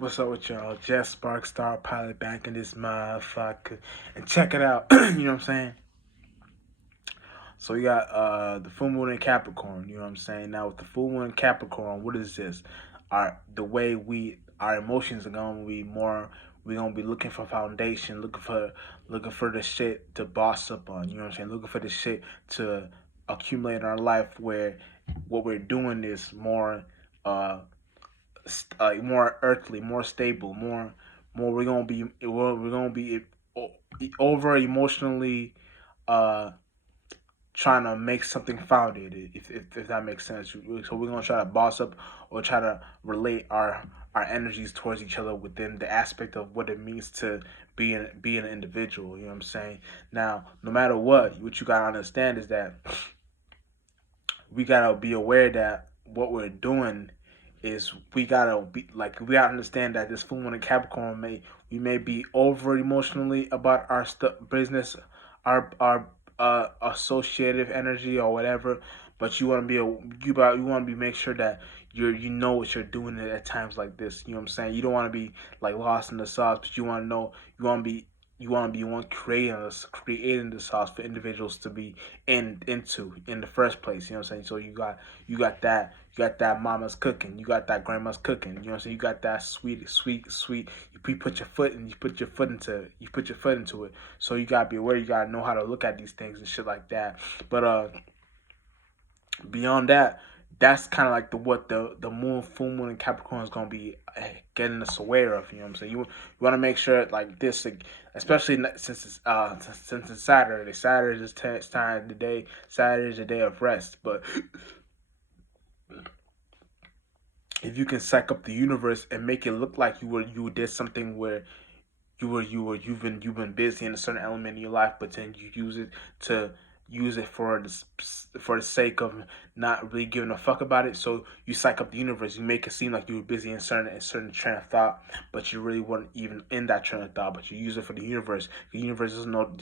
What's up with y'all? Jess Spark Star Pilot back in this motherfucker. And check it out. You know what I'm saying? So we got the full moon in Capricorn, you know what I'm saying? Now with the full moon in Capricorn, what is this? Our emotions are gonna be more, we're gonna be looking for foundation, looking for the shit to boss up on, you know what I'm saying? Looking for the shit to accumulate in our life where what we're doing is uh more earthly, more stable, more we're gonna be over emotionally uh trying to make something founded, if that makes sense. So we're gonna try to boss up or try to relate our energies towards each other within the aspect of what it means to be an individual. You know what I'm saying? Now, no matter what you gotta understand is that we gotta be aware that what we're doing is we gotta understand that this full moon in Capricorn we may be over emotionally about our business, our associative energy or whatever, but you want to be make sure that you know what you're doing at times like this. You know what I'm saying? You don't want to be like lost in the sauce, but you want to know you want to be one creating the sauce for individuals to be into in the first place. You know what I'm saying? So you got that mama's cooking, you got that grandma's cooking. You know what I'm saying? You got that sweet. You put your foot and you put your foot into it. So you gotta be aware. You gotta know how to look at these things and shit like that. But beyond that, that's kind of like the moon full moon in Capricorn is gonna be getting us aware of. You know what I'm saying? You want to make sure like this, like, especially since it's Saturday. Saturday is time of the day. Saturday is a day of rest. But if you can psych up the universe and make it look like you did something where you've been busy in a certain element in your life, but then you use it for the sake of not really giving a fuck about it. So you psych up the universe. You make it seem like you were busy in certain train of thought, but you really weren't even in that train of thought. But you use it for the universe. The universe doesn't know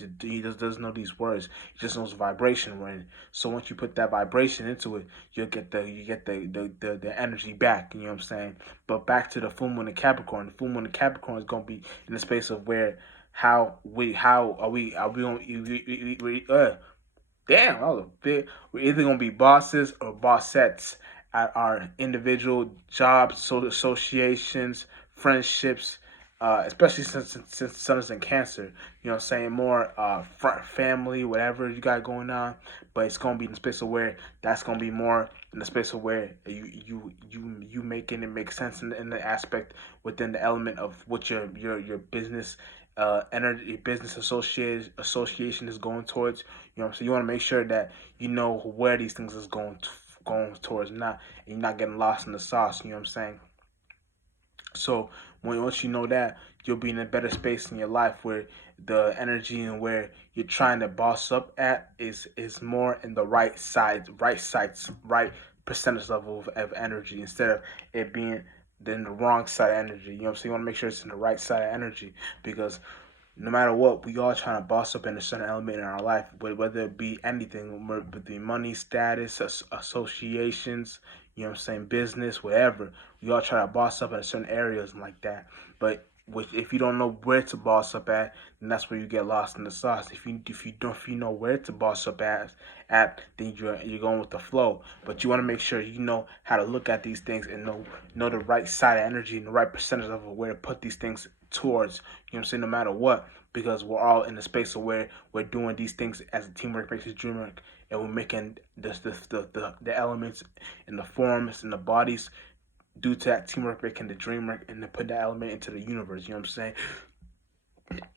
these words. He just knows the vibration we're in. So once you put that vibration into it, you get the energy back. You know what I'm saying? But back to the full moon in Capricorn. The full moon in Capricorn is gonna be in the space of where how are we gonna damn, that was a big. We're either gonna be bosses or bossettes at our individual jobs, social associations, friendships, especially since Sun is in Cancer. You know, what I'm saying more family, whatever you got going on. But it's gonna be in the space of where that's gonna be more in the space of where you making it make sense in the aspect within the element of what your business energy business association is going towards. You know what I'm saying? You want to make sure that you know where these things is going towards, not and you're not getting lost in the sauce. You know what I'm saying? So once you know that, you'll be in a better space in your life where the energy and where you're trying to boss up at is more in the right percentage level of energy instead of it being in the wrong side of energy. You know what I'm saying? You want to make sure it's in the right side of energy because no matter what, we all trying to boss up in a certain element in our life, whether it be anything, whether it be money, status, associations, you know what I'm saying, business, whatever. We all try to boss up in certain areas and like that. But if you don't know where to boss up at, then that's where you get lost in the sauce. If you know where to boss up at then you're going with the flow. But you want to make sure you know how to look at these things and know the right side of energy and the right percentage of where to put these things towards. You know what I'm saying? No matter what, because we're all in the space of where we're doing these things as a teamwork makes the dream work, and we're making the elements and the forms and the bodies due to that teamwork making the dream work and to put that element into the universe. You know what I'm saying?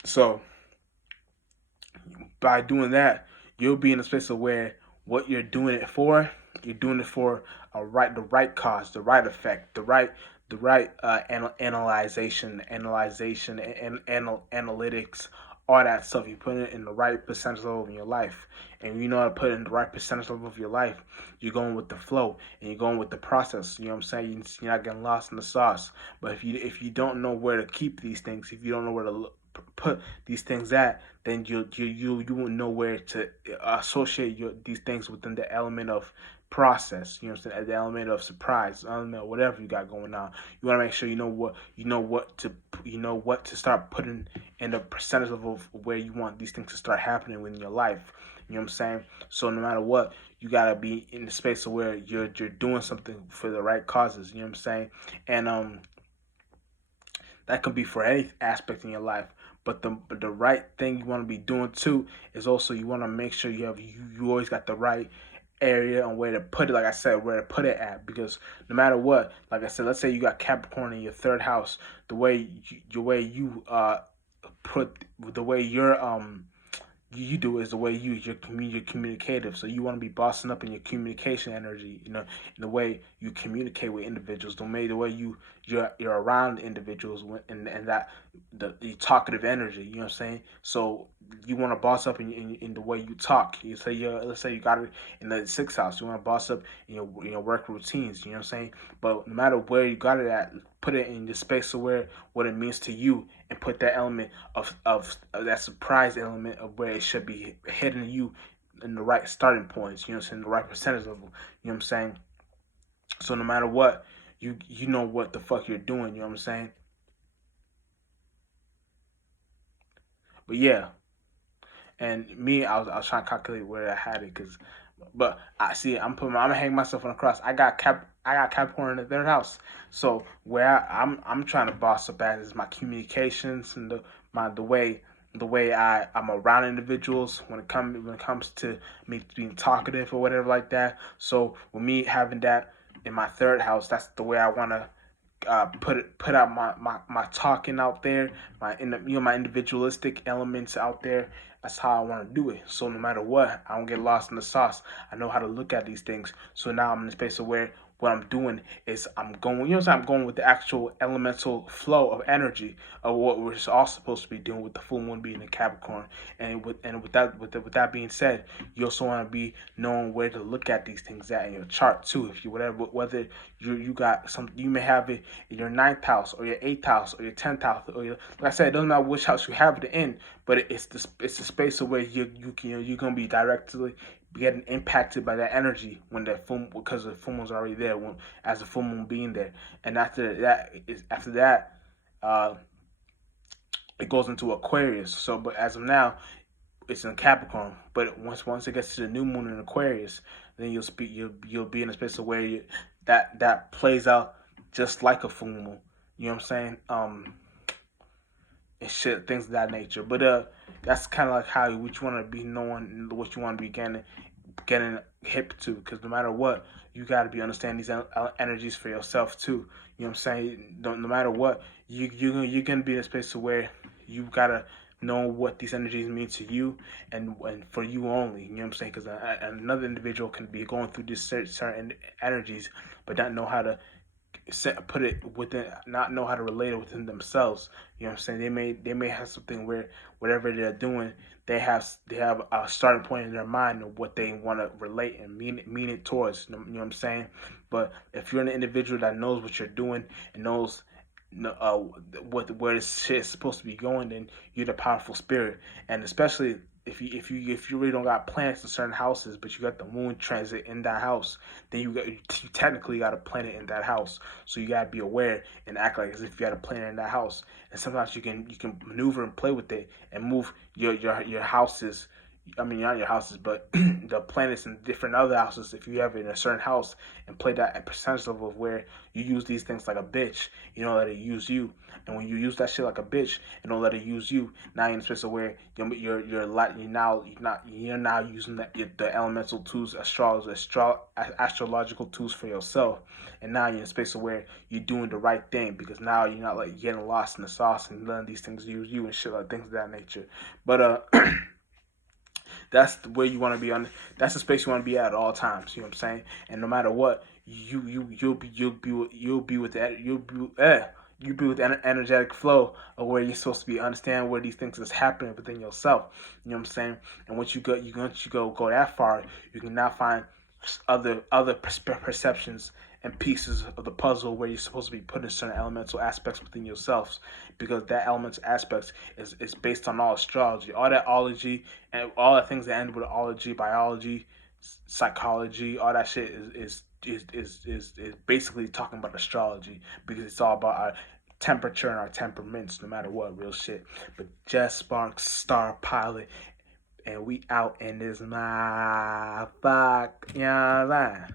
So by doing that, you'll be in a space of where what you're doing it for the right cause, the right effect, the right analyzation, and analytics, all that stuff. You put it in the right percentage level of your life, and you know how to put it in the right percentage level of your life. You're going with the flow, and you're going with the process. You know what I'm saying? You're not getting lost in the sauce. But if you don't know where to keep these things, if you don't know where to put these things at, then you won't know where to associate these things within the element of process. You know what I'm saying? The element of surprise, the element of whatever you got going on. You want to make sure you know what to start putting in the percentage of where you want these things to start happening within your life. You know what I'm saying? So no matter what, you gotta be in the space of where you're doing something for the right causes. You know what I'm saying? And that could be for any aspect in your life. But the right thing you want to be doing too is also you want to make sure you always got the right area and where to put it. Like I said, where to put it at, because no matter what, like I said, let's say you got Capricorn in your third house, the way you put the way you do is the way you're communicative. So you want to be bossing up in your communication energy, you know, in the way you communicate with individuals, the way you're around individuals, and that the talkative energy. You know what I'm saying? So you want to boss up in the way you talk. You say let's say you got it in the sixth house. You want to boss up in your work routines. You know what I'm saying? But no matter where you got it at, put it in the space of where what it means to you, and put that element of that surprise element of where it should be hitting you in the right starting points. You know what I'm saying? The right percentage level. You know what I'm saying? So no matter what, you know what the fuck you're doing. You know what I'm saying? But yeah, and me, I was trying to calculate where I had it, but I see I'm gonna hang myself on the cross. I got Capricorn in the third house, so where I'm trying to boss up at is my communications and the way I'm around individuals when it comes to me being talkative or whatever like that. So with me having that in my third house, that's the way I want to put out my talking out there, my individualistic elements out there. That's how I want to do it. So no matter what, I don't get lost in the sauce. I know how to look at these things. So now I'm in a space of where what I'm doing is I'm going. You know what I'm saying? I'm going with the actual elemental flow of energy of what we're all supposed to be doing with the full moon being in Capricorn. With that being said, you also want to be knowing where to look at these things at in your chart too. If you whether you got some, you may have it in your ninth house or your eighth house or your 10th house, or like I said, it doesn't matter which house you have it in, but it's the space of where you're gonna be directly getting impacted by that energy when that full, because the full moon's already there, as the full moon being there. And after that uh it goes into Aquarius. So but as of now it's in Capricorn. But once it gets to the new moon in Aquarius, then you'll be in a space of where that plays out just like a full moon. You know what I'm saying? And shit, things of that nature. But that's kind of like how what you want to be knowing, what you want to be getting hip to, because no matter what, you got to be understanding these energies for yourself too. You know what I'm saying? No matter what, you're gonna be in a space where you gotta know what these energies mean to you, and for you only. You know what I'm saying? Because another individual can be going through these certain energies, but not know how to put it within, not know how to relate it within themselves. You know what I'm saying? They may have something where whatever they're doing, they have a starting point in their mind of what they want to relate and mean it towards. You know what I'm saying? But if you're an individual that knows what you're doing and knows uh, where this shit is supposed to be going, then you're the powerful spirit. And especially if you really don't got planets in certain houses, but you got the moon transit in that house, then you technically got a planet in that house. So you gotta be aware and act like as if you had a planet in that house. And sometimes you can maneuver and play with it and move your houses. I mean, not your houses, but the planets in different other houses. If you have it in a certain house and play that at percentage level of where you use these things like a bitch, you don't let it use you. And when you use that shit like a bitch and don't let it use you, now you're in a space of where you're now using the elemental tools, astrological tools for yourself. And now you're in a space of where you're doing the right thing, because now you're not like getting lost in the sauce and letting these things use you and shit like things of that nature. But that's where you want to be on. That's the space you want to be at all times. You know what I'm saying? And no matter what, you'll be with that you be with the energetic flow of where you're supposed to be. Understand where these things is happening within yourself. You know what I'm saying? And once you go that far, you can now find other perceptions and pieces of the puzzle where you're supposed to be putting certain elemental aspects within yourselves, because that elemental aspects is based on all astrology, all that ology, and all the things that end with ology, biology, psychology, all that shit is basically talking about astrology, because it's all about our temperature and our temperaments, no matter what, real shit. But Jess Sparks, Star Pilot, and we out in this motherfucker. You know what I'm saying?